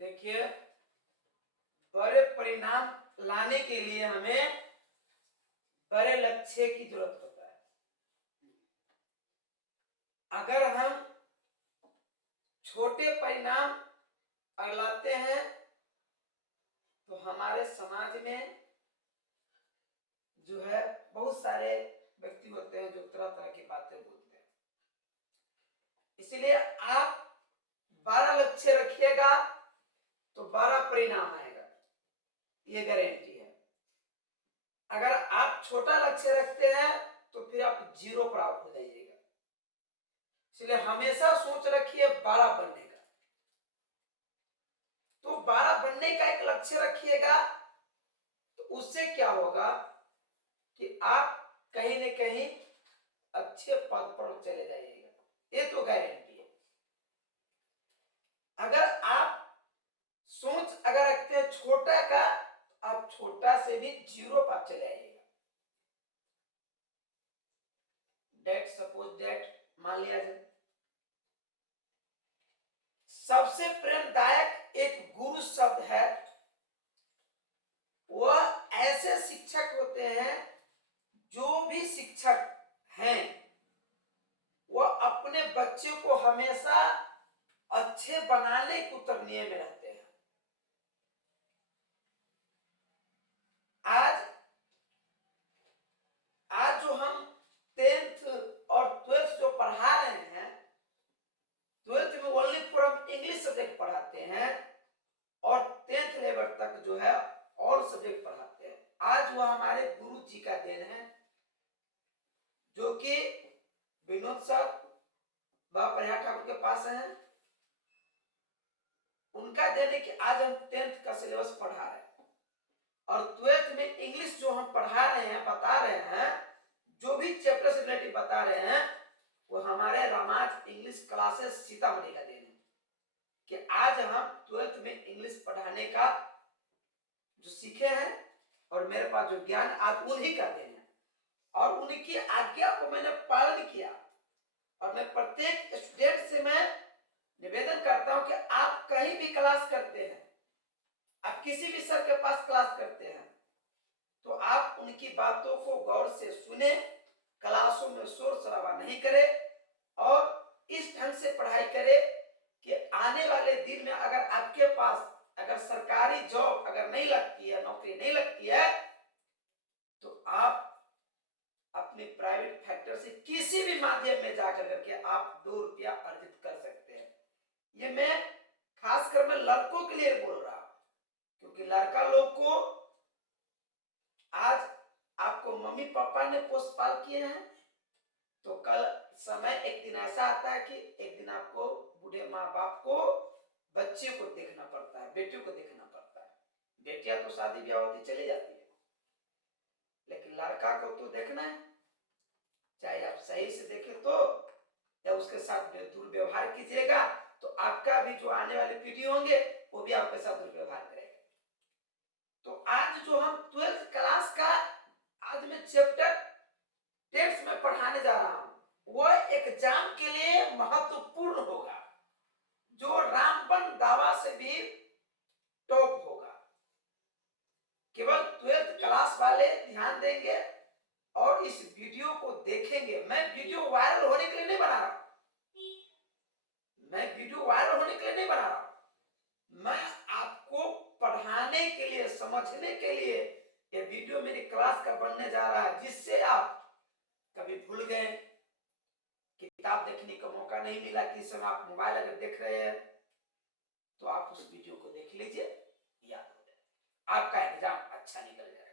देखिए, बड़े परिणाम लाने के लिए हमें बड़े लक्ष्य की जरूरत होता है। अगर हम छोटे परिणाम लाते हैं तो हमारे समाज में जो है बहुत सारे व्यक्ति होते हैं जो तरह तरह की बातें बोलते हैं। इसलिए आप 12 लक्ष्य रखिएगा तो 12 परिणाम आएगा, ये गारंटी है। अगर आप छोटा लक्ष्य रखते हैं तो फिर आप 0 प्राप्त हो जाइएगा। इसलिए हमेशा सोच रखिए 12 बनने का। तो 12 बनने का एक लक्ष्य रखिएगा तो उससे क्या होगा कि आप कहीं न कहीं अच्छे पद पर चले जाइएगा, ये तो गारंटी है। अगर आप सोच अगर रखते हैं छोटा का, आप छोटा से भी 0 पर चले आइएगा। डेट सपोज डेट मान लिया जाए, सबसे प्रेमदायक एक गुरु शब्द है। वह ऐसे शिक्षक होते हैं, जो भी शिक्षक हैं वह अपने बच्चों को हमेशा अच्छे बनाने के उतरने में रहते हैं। आज जो हम 10th और 12th जो पढ़ा रहे हैं, 12th में ओनली फॉर इंग्लिश सब्जेक्ट पढ़ाते हैं और 10th लेवल तक जो है और सब्जेक्ट पढ़ाते हैं। आज वह हमारे गुरु जी का देन है, जो कि विनोद सर बाबा ठाकुर के पास हैं। उनका देन है कि आज हम 10th का सिलेबस पढ़ा रहे हैं और 12th में इंग्लिश जो हम पढ़ा रहे हैं, बता रहे हैं, जो भी चैप्टर से रिलेटेड बता रहे हैं, वो हमारे रामाज इंग्लिश क्लासेस सीतामढ़ी का देन है कि आज हम 12th में इंग्लिश पढ़ाने का जो सीखे हैं और मेरे पास जो ज्ञान आज उन्हीं का देन है। और उनकी आज्ञा को मैंने पालन किया और मैं प्रत्येक स्टूडेंट से मैं निवेदन करता हूं कि आप कहीं भी क्लास करते हैं, आप किसी भी सर के पास क्लास करते हैं, तो आप उनकी बातों को गौर से सुने, क्लासों में शोर शराबा नहीं करें और इस ढंग से पढ़ाई करें कि आने वाले दिन में अगर आपके पास अगर सरकारी जॉब अगर नहीं लगती है, नौकरी नहीं लगती है, तो आप अपने प्राइवेट फैक्टर से किसी भी माध्यम में जाकर करके आप 2 रुपया अर्जित कर सकते हैं। ये मैं खासकर मैं लड़कों के लिए बोल रहा हूं, क्योंकि लड़का लोग को आज आपको मम्मी पापा ने पोषपाल किए हैं, तो कल समय एक दिन ऐसा आता है कि एक दिन आपको बूढ़े माँ बाप को बच्चे को देखना पड़ता है, बेटियों को देखना पड़ता है। बेटियां तो शादी ब्याह होती चली जाती है, लेकिन लड़का को तो देखना है, चाहे आप सही से देखें तो या उसके साथ दुर्व्यवहार कीजिएगा तो आपका भी जो आने वाले पीढ़ी होंगे वो भी आपके साथ दुर्व्यवहार करेगा। तो आज जो हम 12th क्लास का आज मैं चैप्टर टेक्स्ट में पढ़ाने जा रहा हूं, वह एग्जाम के लिए महत्वपूर्ण होगा, जो रामबन दावा से भी टॉप होगा। केवल 12th क्लास वाले ध्यान देंगे और इस वीडियो को देखेंगे। मैं वीडियो वायरल होने के लिए नहीं बना रहा, मैं वीडियो वायरल होने के लिए नहीं बना रहा, मैं आपको पढ़ाने के लिए, समझने के लिए ये वीडियो मेरी क्लास का बनने जा रहा है, जिससे आप कभी भूल गए, किताब देखने का मौका नहीं मिला, किस समय आप मोबाइल अगर देख रहे हैं तो आप उस वीडियो को देख लीजिए, याद हो जाए, आपका एग्जाम अच्छा निकल जाएगा।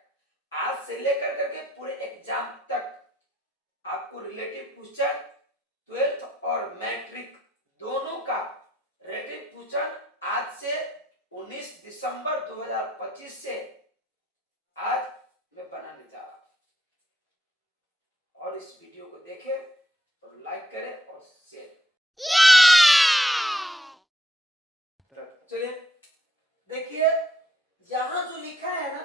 आज से लेकर करके पूरे एग्जाम तक आपको रिलेटिव क्वेश्चन 12th और मैट्रिक दोनों का रिलेटिव क्वेश्चन आज से 19 दिसंबर 2025 से आज मैं बनाने जा रहा हूं। और इस वीडियो को देखें और लाइक करें और शेयर। चलिए देखिए, यहां जो लिखा है ना,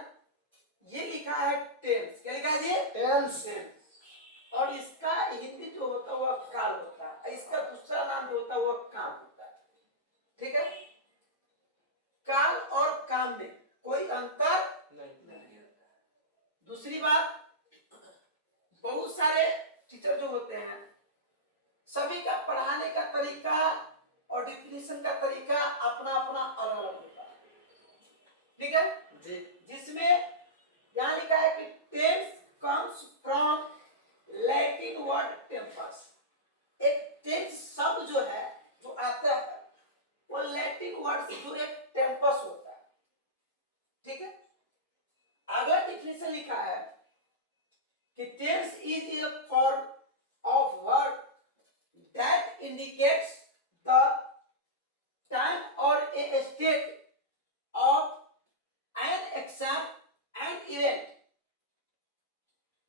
ये लिखा है टेंस। क्या लिखा है? टेंस। और इसका हिंदी जो होता है वह काल होता है, इसका दूसरा नाम जो होता है वह काम होता है। ठीक है, डिक्टेशन का तरीका अपना अपना अलग अलग होता है, ठीक है जी। जिसमें यहाँ लिखा है कि tense comes from Latin word tempus. एक टेंस शब्द जो है जो आता है वो लैटिन वर्ड से जो एक टेम्पस होता है, ठीक है। अगला डिफिनेशन लिखा है कि tense is a form of word that indicates the time और a state of an action and event.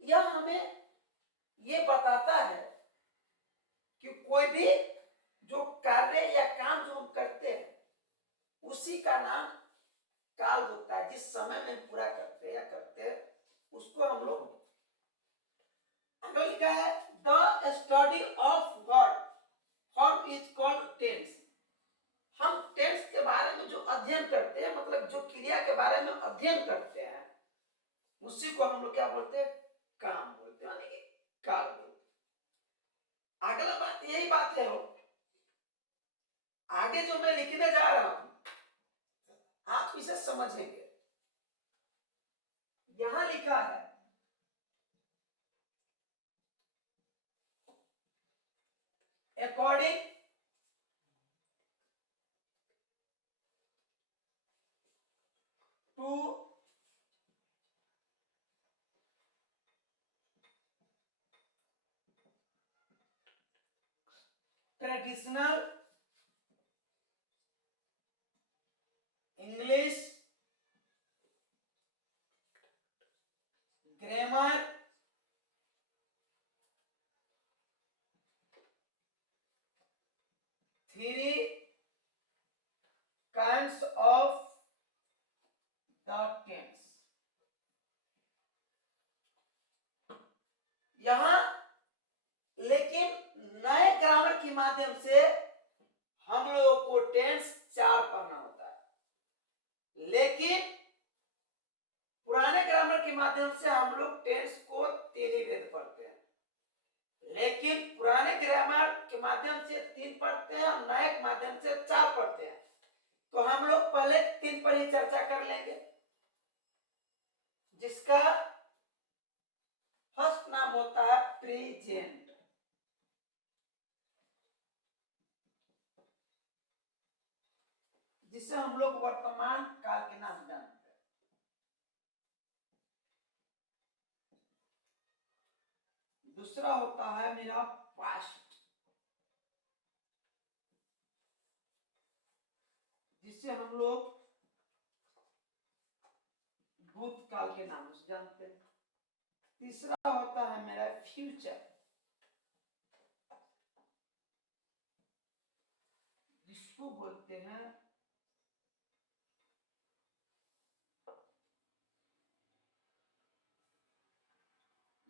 यह हमें ये बताता है कि कोई भी जो कार्य या काम जो हम करते हैं उसी का नाम काल होता है, जिस समय में पूरा करते या करते हैं उसको हम लोग आगे लिखा है the study of word form is called tense. हम टेंस के बारे में जो अध्ययन करते हैं मतलब जो क्रिया के बारे में अध्ययन करते हैं उसी को हम लोग क्या बोलते हैं, काम बोलते हैं, यानी कि काल बोलते हैं। अगला बात यही बात है वो आगे जो मैं लिखने जा रहा हूं आप इसे समझेंगे। यहां लिखा है according to traditional English grammar three kinds of the tense. यहां लेकिन नए ग्रामर के माध्यम से हम लोगों को टेंस 4 पढ़ना होता है, लेकिन पुराने ग्रामर के माध्यम से हम लोग टेंस को 3 ही वेद पढ़ते हैं। लेकिन पुराने ग्रामर के माध्यम से 3 पढ़ते हैं और नए के माध्यम से 4 पढ़ते हैं। तो हम लोग पहले 3 पर ही चर्चा कर लेंगे, जिसका फर्स्ट नाम होता है प्रेजेंट। जिसे हम लोग वर्तमान काल के नाम जानते हैं। दूसरा होता है मेरा पास्ट, जिसे हम लोग भूतकाल के नाम से जानते हैं। तीसरा होता है मेरा फ्यूचर, जिसको बोलते हैं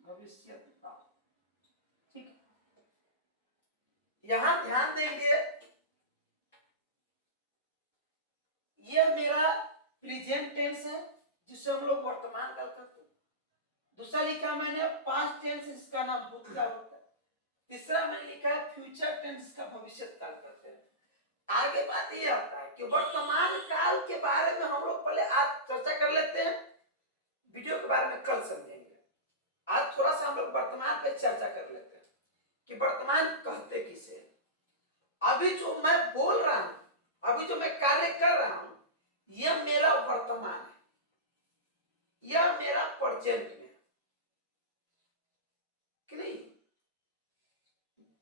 भविष्यकाल, ठीक। यहां ध्यान देंगे यह मेरा प्रेजेंट टेंस है जिसे हम लोग वर्तमान काल करते हैं। दूसरा लिखा मैंने पास्ट टेंस, इसका नाम भूतकाल होता है। तीसरा मैंने लिखा है फ्यूचर टेंस, इसका भविष्य काल करते हैं। आगे बात ये आता है कि वर्तमान काल के बारे में हम लोग पहले आज चर्चा कर लेते हैं, वीडियो के बारे में कल समझेंगे। आज थोड़ा सा हम लोग वर्तमान पे चर्चा कर लेते हैं कि वर्तमान कहते किसे। अभी जो मैं बोल रहा हूं, अभी जो मैं कार्य कर रहा हूं, यह मेरा वर्तमान है, यह मेरा प्रेजेंट में कि नहीं।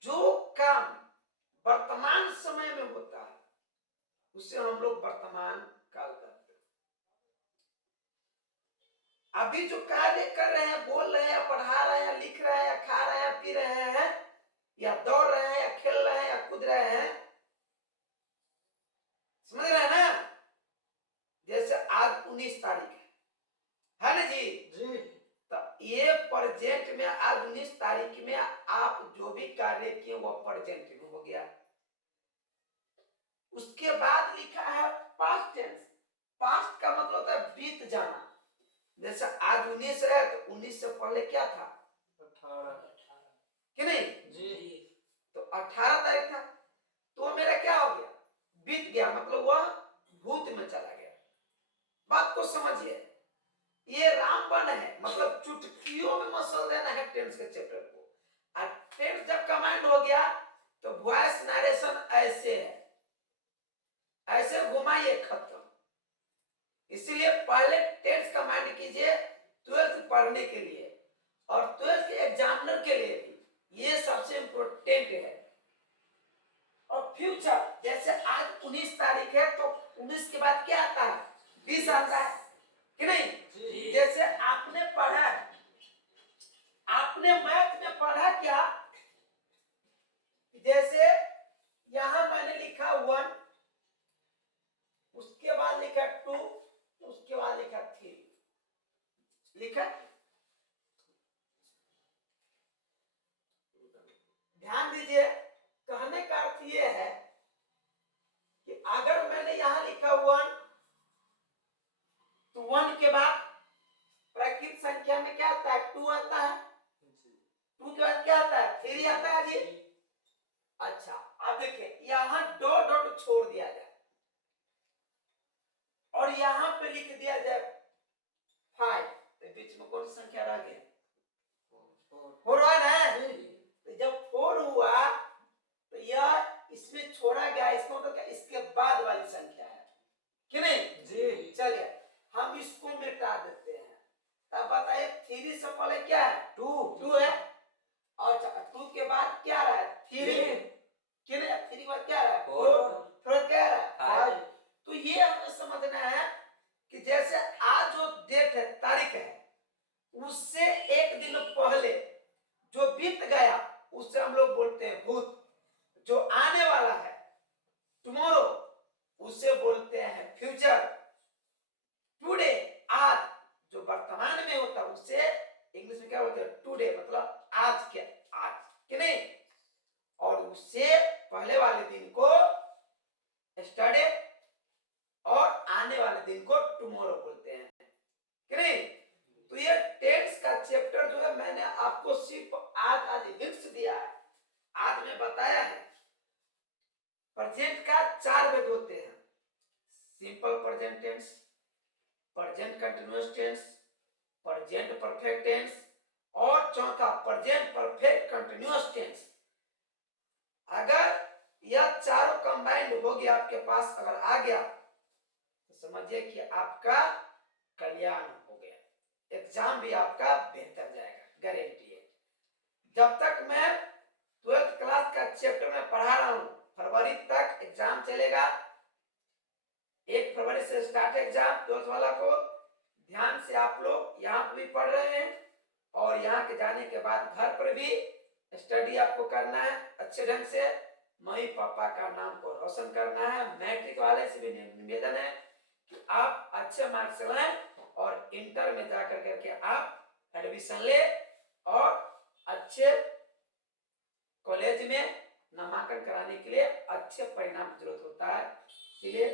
जो काम वर्तमान समय में होता है उसे हम लोग वर्तमान काल करते हैं। अभी जो कार्य कर रहे हैं, बोल रहे हैं, पढ़ा रहे हैं, लिख रहे हैं, खा रहे हैं, पी रहे हैं, या दौड़ रहे हैं, या खेल रहे हैं, या कूद रहे हैं, समझ रहे हैं ना। जैसे आज 19 तारीख है ना जी। तो ये प्रेजेंट में आज 19 तारीख में आप जो भी कार्य किए वो प्रेजेंट में हो गया। उसके बाद लिखा है पास्ट टेंस। पास्ट का मतलब होता है बीत जाना। जैसे आज 19 है तो 19 से पहले क्या था, 18 कि नहीं जी। तो 18 तारीख था, तो मेरा क्या हो गया, बीत गया मतलब वह भूत में चला गया। बात को समझिए, ये रामबाण है, मतलब चुटकियों में मसल देना है टेंस के चैप्टर को। और टेंस जब कमांड हो गया तो वॉइस नरेशन ऐसे है, ऐसे घुमाइए खत्म। इसीलिए पहले टेंस कमांड कीजिए 12th पढ़ने के लिए और 12th एग्जामिनर के लिए भी, ये सबसे इंपॉर्टेंट है। और फ्यूचर, जैसे आज 19 तारीख है तो 19 के बाद क्या आता है, 20 आता है कि नहीं। जैसे आपने पढ़ा, आपने मैथ में पढ़ा क्या, जैसे यहां मैंने लिखा 1, उसके बाद लिखा 2, उसके बाद लिखा 3, लिखा। ध्यान दीजिए, कहने का अर्थ यह है कि अगर मैंने यहां लिखा 1 तो 1 के बाद प्राकृत संख्या में क्या आता है, 2 आता है, 2 के बाद क्या आता है, 3 आता है जी। अच्छा, अब देखिए यहां डॉट डॉट छोड़ दिया जाए और यहां पे लिख दिया जाए 5, तो बीच में कौन सी संख्या रह गई, 4 है ना। तो जब 4 हुआ तो यह इसमें छोड़ा गया, इसको तो क्या इसके बाद वाली संख्या है कि नहीं जी। चलिए हम इसको मिटा देते हैं, तब बताइए 3 से पहले क्या है, 2 है। अच्छा 2 के बाद क्या रहा है, 3 कि नहीं, 3 के बाद क्या रहा है, 4, फिर क्या रहा है, 5। तो ये हमें समझना है कि जैसे आज जो डेट है, तारीख है, उससे एक दिन पहले जो बीत गया उससे हम लोग बोलते हैं भूत। जो आने वाला है टुमारो, उसे बोलते हैं फ्यूचर। टुडे, आज, जो वर्तमान में होता है उसे इंग्लिश में क्या बोलते हैं, टुडे, मतलब आज के, आज कि नहीं। और उससे पहले वाले दिन को स्टरडे और आने वाले दिन को टुमारो बोलते हैं कि नहीं। तो ये टेंस का चैप्टर जो है मैंने आपको सिर्फ आज हिंट्स दिया है, आज मैं बताया है। प्रेजेंट का 4 भेद होते हैं, simple present tense, present continuous tense, present perfect tense और चौथा प्रेजेंट परफेक्ट कंटीन्यूअस टेंस। अगर यह चारों कंबाइंड हो गया आपके पास, अगर आ गया तो समझिए कि आपका कल्याण हो गया, एग्जाम भी आपका बेहतर जाएगा, गारंटी है। जब तक मैं 12th क्लास का चैप्टर में पढ़ा रहा हूं, फरवरी तक एग्जाम चलेगा। 1 फरवरी से स्टार्ट एग्जाम 12th वाला को। ध्यान से आप लोग यहाँ पे भी पढ़ रहे हैं और यहाँ के जाने के बाद घर पर भी स्टडी आपको करना है अच्छे ढंग से। मम्मी पापा का नाम को रोशन करना है। मैट्रिक वाले से भी निवेदन है कि आप अच्छे मार्क्स लाएं और इंटर में जाकर करके आप एडमिशन ले और अच्छे कॉलेज में नामांकन कराने के लिए अच्छे परिणाम की जरूरत होता है। इसलिए